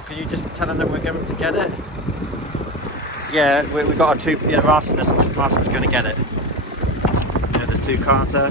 Oh, can you just tell them that we're going to get it? Yeah, we got our two, Martin's going to get it. There's two cars there.